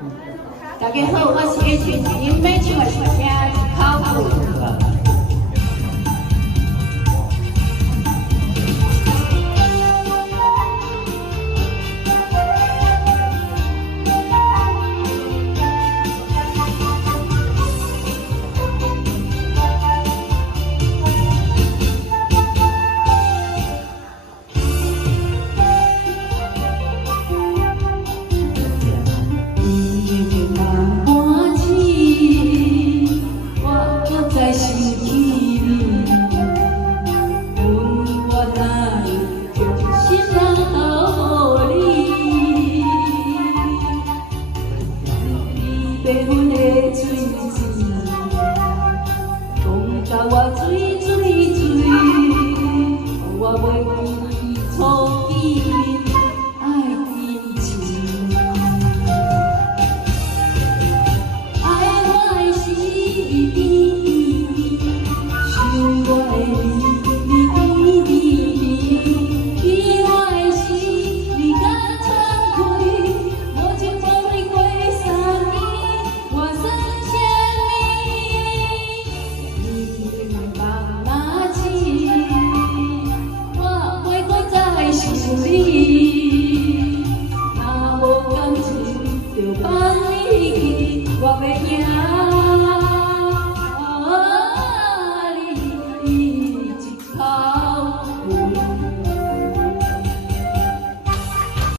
大家好，我是 H， 因每唱的是听一口句。白云的水水，讲甲我水水水，我袂记错记爱珍惜。爱我的是你，想我的你，记我的是你甲窗开，无情无义过三年。我算什么？你茫茫情，我袂搁再想你。若无感情，就放你去，我袂惊。